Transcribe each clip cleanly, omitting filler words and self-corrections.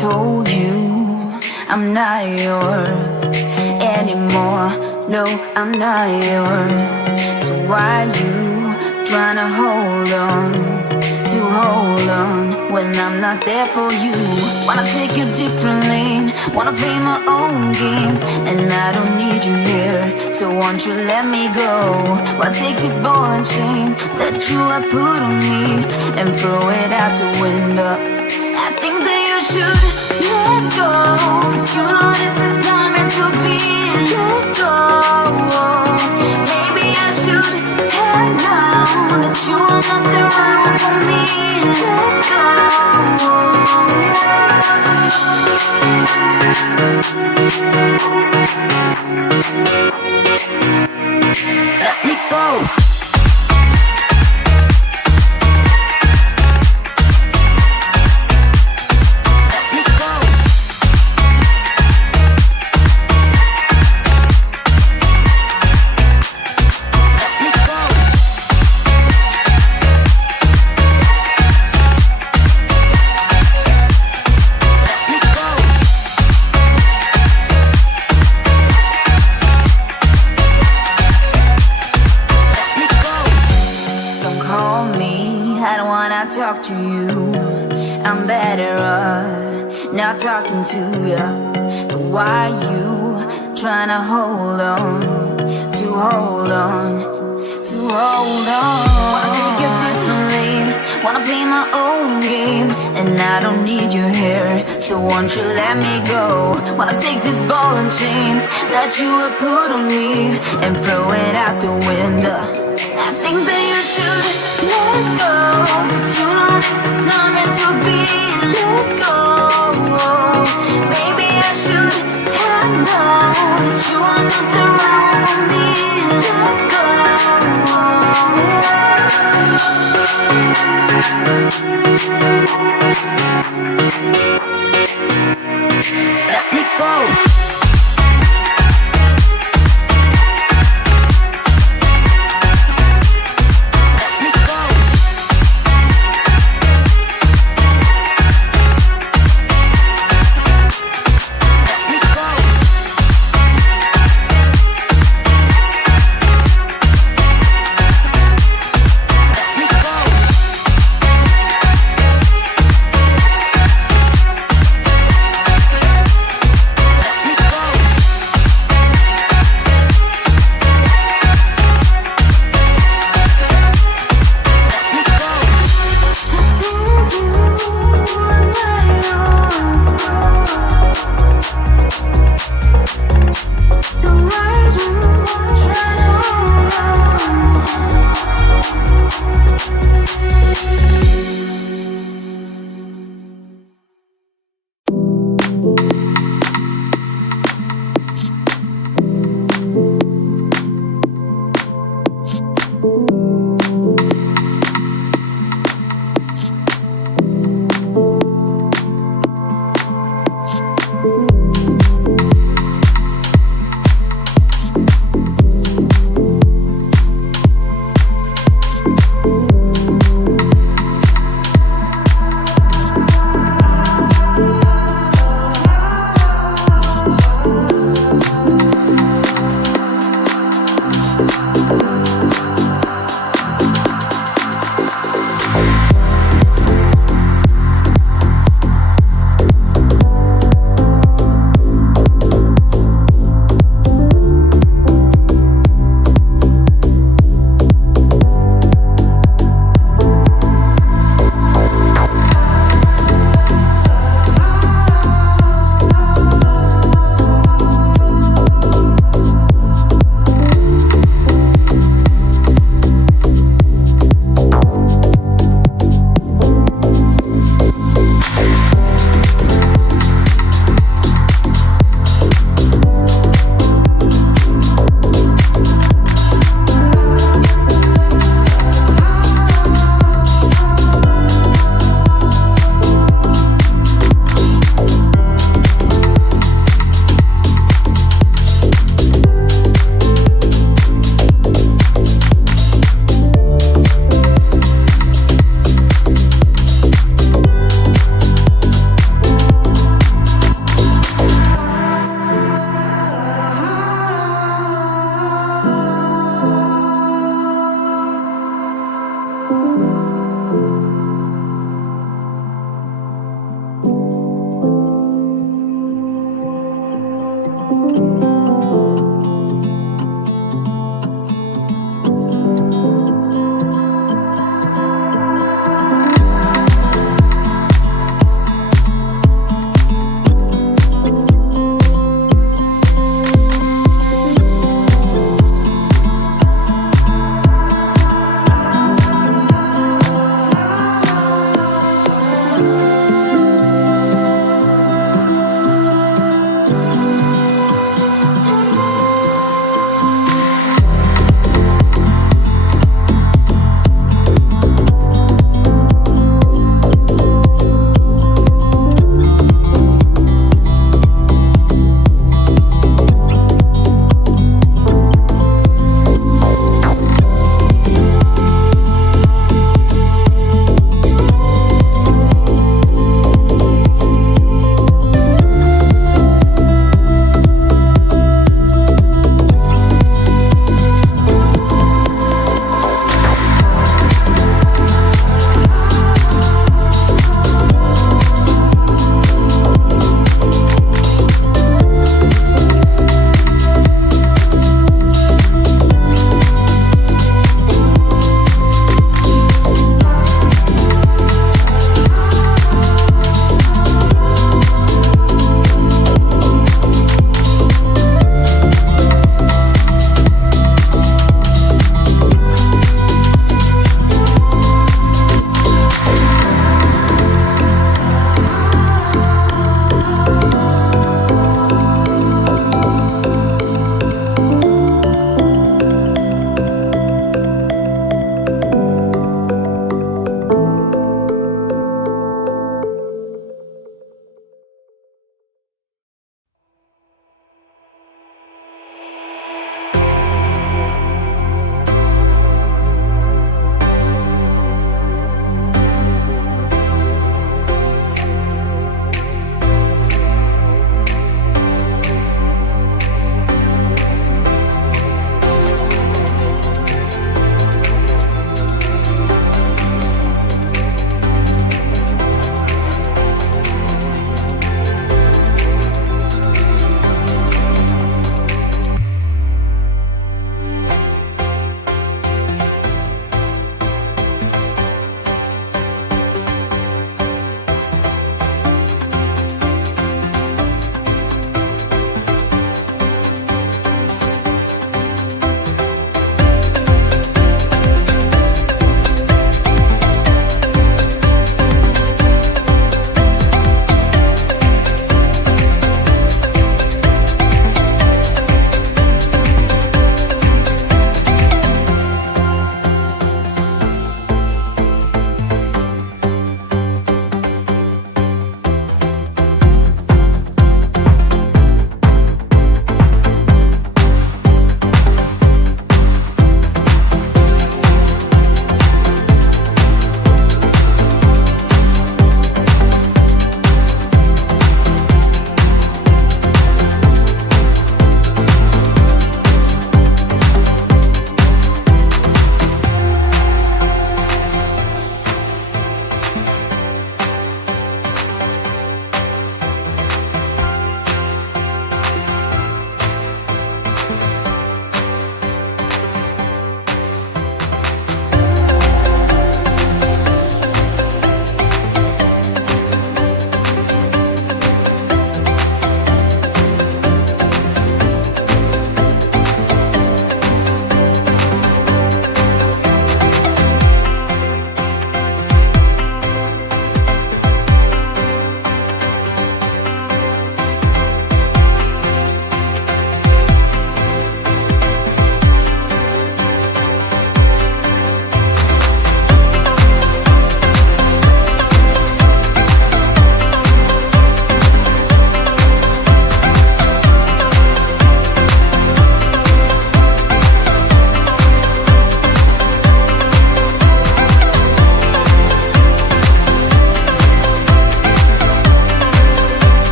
told you I'm not yours anymore. No, I'm not yours. So why you trying to hold on when I'm not there for you? Wanna take a different lane, wanna play my own game, and I don't need you here, so won't you let me go? Wanna take this ball and chain that you have put on me and throw it out the window. I think that you should let go, 'cause you know this is not meant to be. Let go. Maybe I should have known that you are not the right one for me. Let go. Let me go. Talk to you, I'm better off not talking to you. But why you trying to hold on? Wanna take it differently, wanna play my own game, and I don't need you here, so won't you let me go? Wanna take this ball and chain that you have put on me and throw it out the window. I think that you should let go, 'cause you know this is not meant to be. Let go. Maybe I should have known that you are not the right one for me. Let go. Let me go.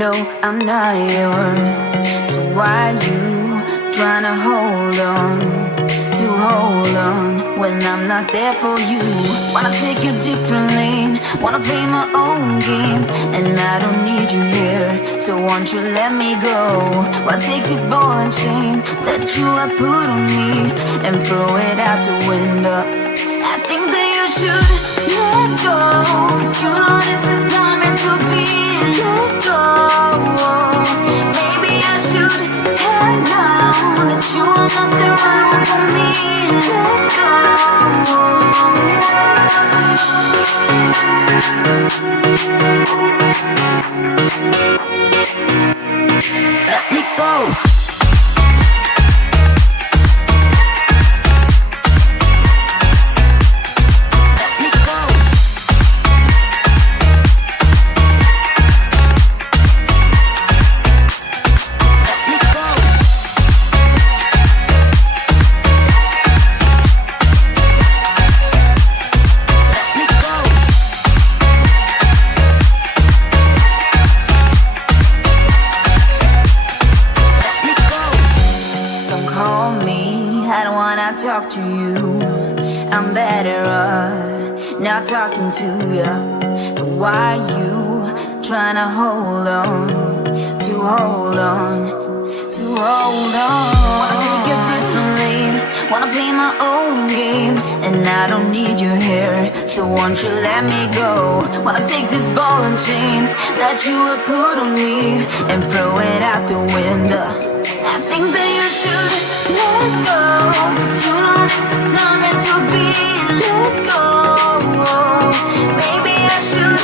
No, I'm not yours. So why you tryna hold on? To hold on when I'm not there for you. Wanna take a different lane, wanna play my own game, and I don't need you here, so won't you let me go? Wanna take this ball and chain that you have put on me and throw it out the window. I think that you should let go, cause you know this is not meant to be. Let go. Maybe I should have known that you are not the right one for me. Let go. Let me go. Talk to you, I'm better off not talking to you. But why you tryna hold on, to hold on, to hold on? Wanna take a different lane, wanna play my own game, and I don't need you here, so won't you let me go? Wanna take this ball and chain that you have put on me and throw it out the window. I think that you should let go, cause you know this is not meant to be. Let go. Maybe I should